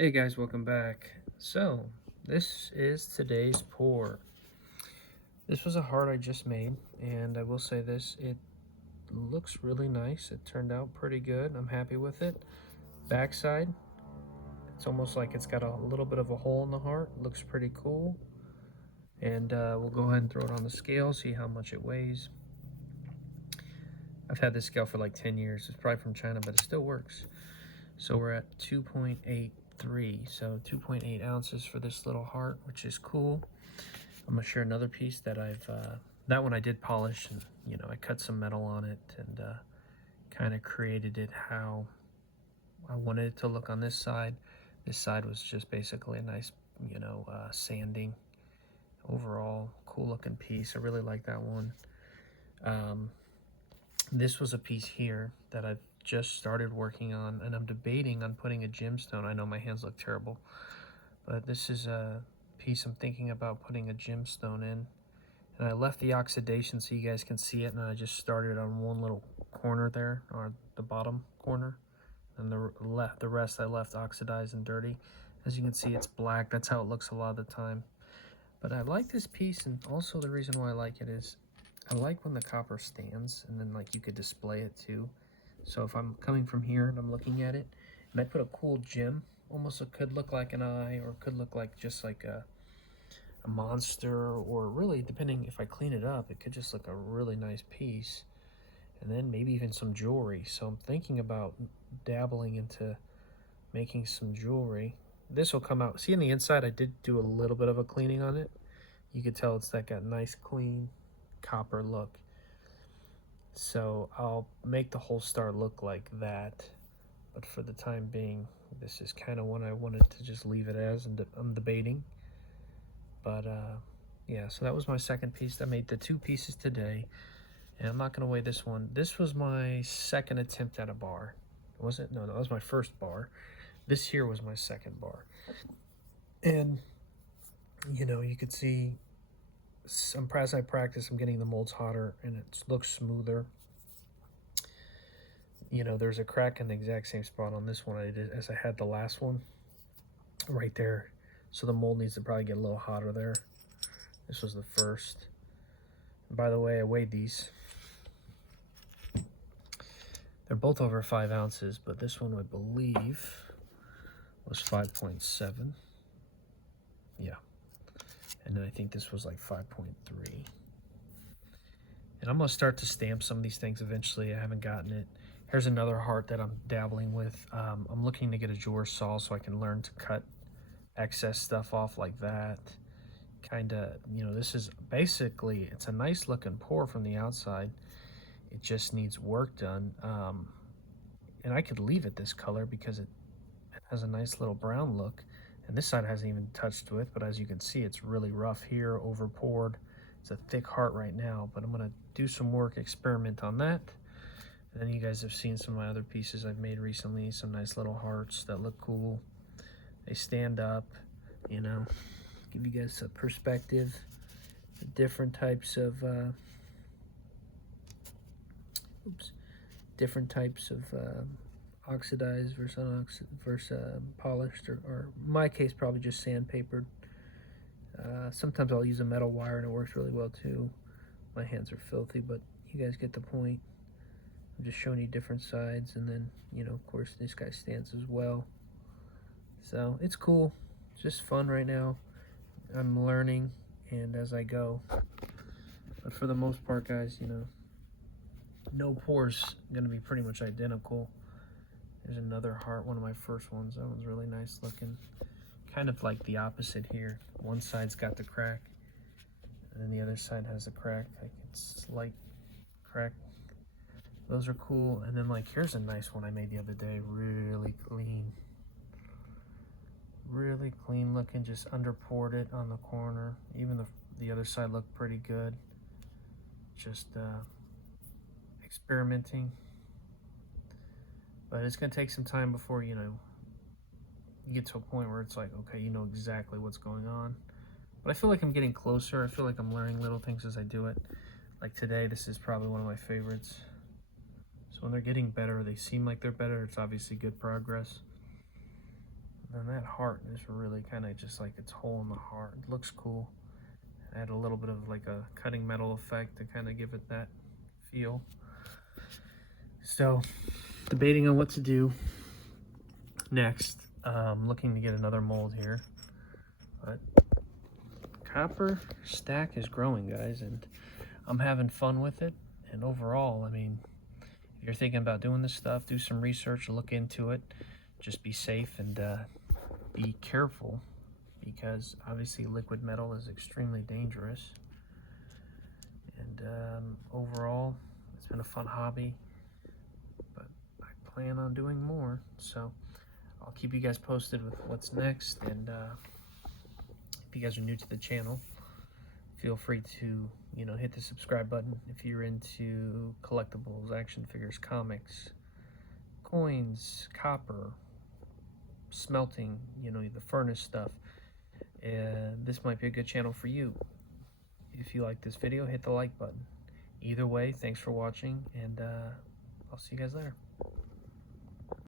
Hey guys, welcome back. So, this is today's pour. This was a heart I just made, and I will say this, it looks really nice. It turned out pretty good. I'm happy with it. Backside, it's almost like it's got a little bit of a hole in the heart. Looks pretty cool. And we'll go ahead and throw it on the scale, see how much it weighs. I've had this scale for like 10 years. It's probably from China, but it still works. So we're at 2.83, so 2.8 ounces for this little heart, which is cool. I'm gonna share another piece that that one I did polish, and I cut some metal on it and kind of created it how I wanted it to look on this side. This side was just basically a nice, sanding. Overall, cool looking piece. I really like that one. Um, this was a piece here that I've just started working on, and I'm debating on putting a gemstone. I know my hands look terrible, but this is a piece I'm thinking about putting a gemstone in. And I left the oxidation so you guys can see it, and I just started on one little corner there, or the bottom corner, and the rest I left oxidized and dirty. As you can see, it's black. That's how it looks a lot of the time. But I like this piece, and also the reason why I like it is I like when the copper stands, and then like you could display it too. So if I'm coming from here and I'm looking at it, and I put a cool gem, almost it could look like an eye, or could look like just like a monster, or really depending if I clean it up, it could just look a really nice piece, and then maybe even some jewelry. So I'm thinking about dabbling into making some jewelry. This will come out. See, on the inside I did do a little bit of a cleaning on it. You could tell it's got nice clean copper look. So I'll make the whole star look like that, but for the time being, this is kind of what I wanted to just leave it as, and I'm debating. But yeah, so that was my second piece. I made the two pieces today, and I'm not going to weigh this one. This was my second attempt at a bar. Was it? No, that was my first bar. This here was my second bar. And, you could see as I practice, I'm getting the molds hotter, and it looks smoother. There's a crack in the exact same spot on this one I did as I had the last one. Right there. So the mold needs to probably get a little hotter there. This was the first. And by the way, I weighed these. They're both over 5 ounces, but this one I believe was 5.7. Yeah. And then I think this was like 5.3. And I'm going to start to stamp some of these things eventually. I haven't gotten it. Here's another heart that I'm dabbling with. I'm looking to get a jeweler saw so I can learn to cut excess stuff off like that. Kind of, this is basically, it's a nice looking pour from the outside. It just needs work done. And I could leave it this color because it has a nice little brown look. And this side hasn't even touched with, but as you can see, it's really rough here, over poured. It's a thick heart right now, but I'm gonna do some work, experiment on that. And then you guys have seen some of my other pieces I've made recently, some nice little hearts that look cool. They stand up, give you guys a perspective, the different types of, oxidized versus polished, or in my case, probably just sandpapered. Sometimes I'll use a metal wire and it works really well too. My hands are filthy, but you guys get the point. I'm just showing you different sides, and then, of course, this guy stands as well. So it's cool. It's just fun right now. I'm learning, and as I go. But for the most part, guys, no pours going to be pretty much identical. There's another heart, one of my first ones. That one's really nice looking. Kind of like the opposite here. One side's got the crack, and then the other side has a crack, like it's slight crack. Those are cool. And then, like, here's a nice one I made the other day. Really clean looking. Just under poured it on the corner. Even the other side looked pretty good. Just experimenting. But it's gonna take some time before you get to a point where it's like, okay, you know exactly what's going on. But I feel like I'm getting closer. I feel like I'm learning little things as I do it. Like today, this is probably one of my favorites. So when they're getting better, they seem like they're better, it's obviously good progress. And that heart is really kind of just like its hole in the heart. It looks cool. Add a little bit of like a cutting metal effect to kind of give it that feel. So, debating on what to do next. Looking to get another mold here. But copper stack is growing, guys, and I'm having fun with it. And overall, I mean, if you're thinking about doing this stuff, do some research, look into it. Just be safe and be careful, because obviously liquid metal is extremely dangerous. And overall, it's been a fun hobby, but I plan on doing more. So I'll keep you guys posted with what's next. And if you guys are new to the channel, feel free to, you know, hit the subscribe button if you're into collectibles, action figures, comics, coins, copper, smelting, you know, the furnace stuff. And this might be a good channel for you. If you like this video, hit the like button. Either way, thanks for watching, and I'll see you guys later.